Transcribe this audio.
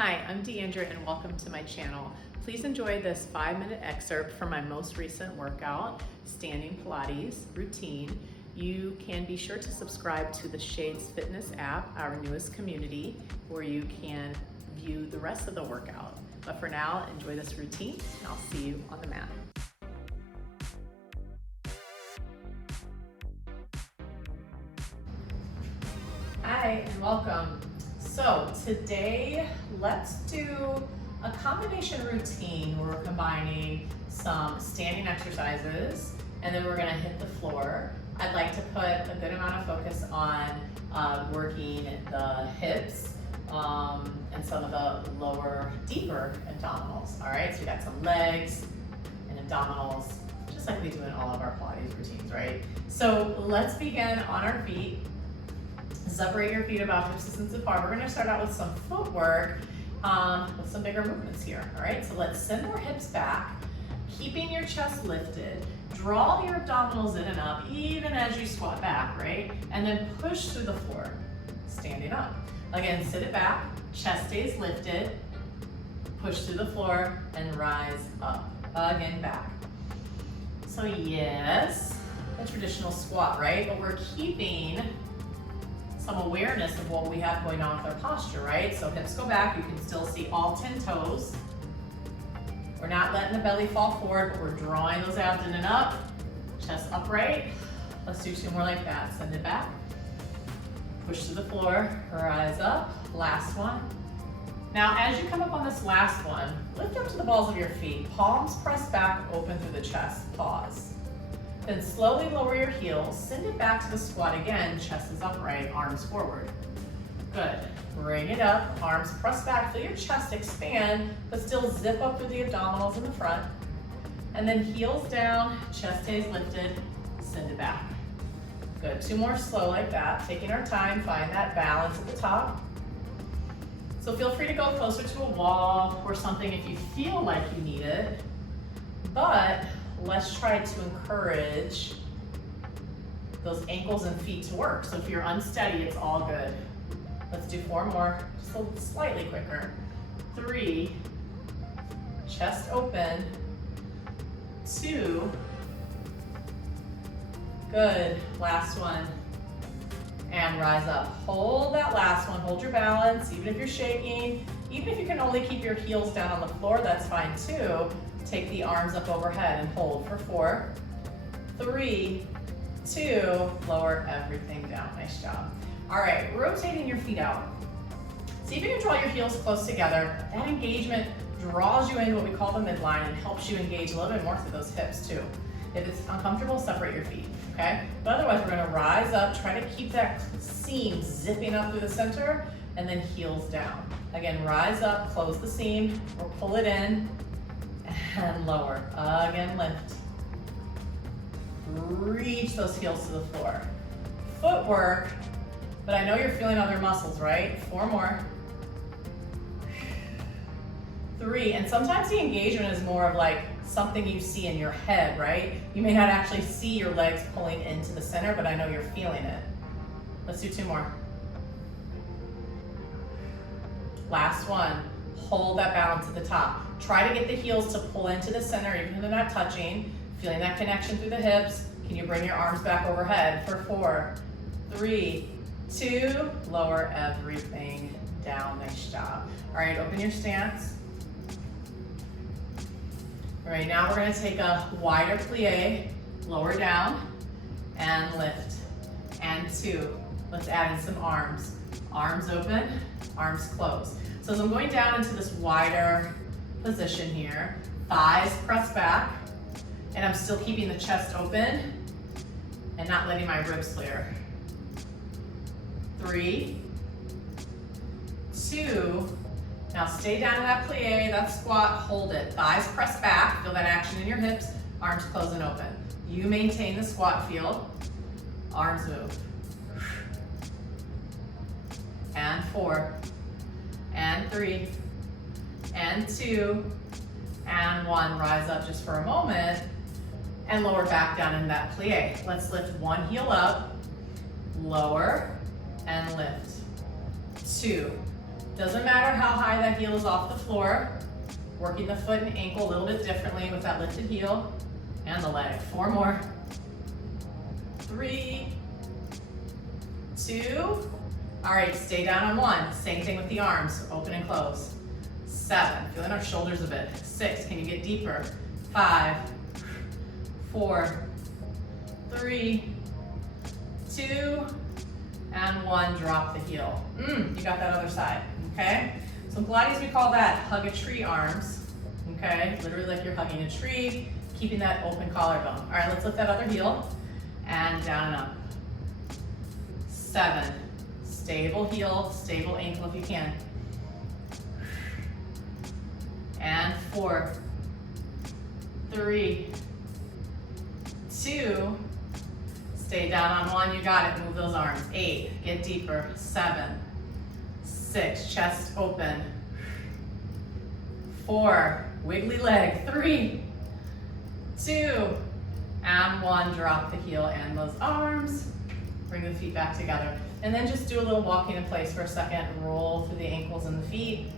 Hi, I'm Deandra and welcome to my channel. Please enjoy this 5-minute excerpt from my most recent workout, Standing Pilates routine. You can be sure to subscribe to the Shades Fitness app, our newest community, where you can view the rest of the workout. But for now, enjoy this routine and I'll see you on the mat. Hi and welcome. So today, let's do a combination routine where we're combining some standing exercises and then we're gonna hit the floor. I'd like to put a good amount of focus on working the hips and some of the lower, deeper abdominals. All right, so we got some legs and abdominals, just like we do in all of our Pilates routines, right? So let's begin on our feet. Separate your feet about hip distance apart. We're gonna start out with some footwork with some bigger movements here, all right? So let's send our hips back, keeping your chest lifted. Draw your abdominals in and up, even as you squat back, right? And then push through the floor, standing up. Again, sit it back, chest stays lifted, push through the floor, and rise up. Again, back. So yes, a traditional squat, right? But we're keeping some awareness of what we have going on with our posture, right? So hips go back, you can still see all 10 toes. We're not letting the belly fall forward, but we're drawing those abs in and up, chest upright. Let's do 2 more like that. Send it back, push to the floor, rise up, last one. Now, as you come up on this last one, lift up to the balls of your feet, palms press back, open through the chest, pause. Then slowly lower your heels, send it back to the squat again, chest is upright, arms forward. Good, bring it up, arms press back, feel your chest expand, but still zip up through the abdominals in the front. And then heels down, chest stays lifted, send it back. Good, 2 more slow like that, taking our time, find that balance at the top. So feel free to go closer to a wall or something if you feel like you need it, but let's try to encourage those ankles and feet to work. So if you're unsteady, it's all good. Let's do 4 more, just slightly quicker. 3, chest open. 2, good, last one. And rise up, hold that last one, hold your balance, even if you're shaking, even if you can only keep your heels down on the floor, that's fine too. Take the arms up overhead and hold for 4, 3, 2, lower everything down, nice job. All right, rotating your feet out. See if you can draw your heels close together. That engagement draws you into what we call the midline and helps you engage a little bit more through those hips too. If it's uncomfortable, separate your feet, okay? But otherwise, we're gonna rise up, try to keep that seam zipping up through the center, and then heels down. Again, rise up, close the seam, or pull it in, and lower. Again, lift. Reach those heels to the floor. Footwork, but I know you're feeling other muscles, right? 4 more. 3, and sometimes the engagement is more of like something you see in your head, right? You may not actually see your legs pulling into the center, but I know you're feeling it. Let's do 2 more. Last one. Hold that balance at the top. Try to get the heels to pull into the center, even if they're not touching. Feeling that connection through the hips. Can you bring your arms back overhead for 4, 3, 2, lower everything down, nice job. All right, open your stance. All right, now we're gonna take a wider plie, lower down, and lift, and 2. Let's add in some arms. Arms open, arms closed. So as I'm going down into this wider position here, thighs press back, and I'm still keeping the chest open and not letting my ribs clear. 3, 2, now stay down in that plie, that squat, hold it. Thighs press back, feel that action in your hips, arms close and open. You maintain the squat feel, arms move. And 4, and 3, and 2, and 1. Rise up just for a moment and lower back down in that plie. Let's lift 1 heel up, lower, and lift. 2, Doesn't matter how high that heel is off the floor. Working the foot and ankle a little bit differently with that lifted heel and the leg. 4 more. 3, 2. All right, stay down on 1. Same thing with the arms, open and close. 7, feeling our shoulders a bit. 6, can you get deeper? 5, 4, 3, 2, and 1, drop the heel. You got that other side, okay? So in Pilates, we call that hug a tree arms, okay? Literally like you're hugging a tree, keeping that open collarbone. All right, let's lift that other heel, and down and up. 7, stable heel, stable ankle if you can. And 4, 3, 2, stay down on 1, you got it, move those arms. 8, get deeper. 7, 6, chest open. 4, wiggly leg. 3, 2, and 1, drop the heel and those arms. Bring the feet back together. And then just do a little walking in place for a second. Roll through the ankles and the feet.